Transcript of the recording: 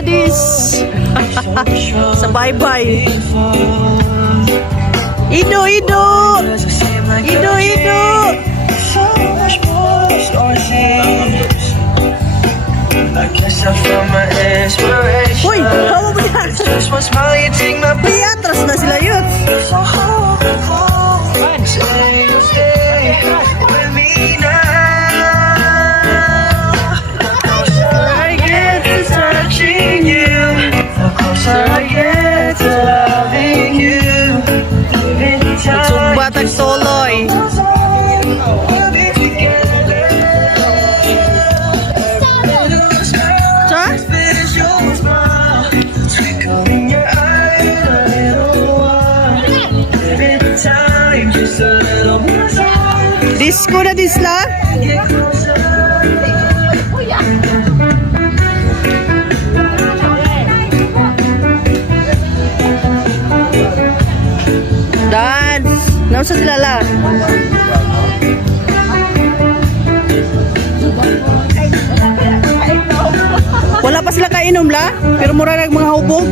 na dis. Sa bye-bye. Ido, Ido. Ido, Ido. Uy, kamu mo yan. Atras na sila yun. Sumbatag soloy. Disco na disla. Dance. Nausa sila la. Wala pa sila kainom la, pero mura nag mga hubog.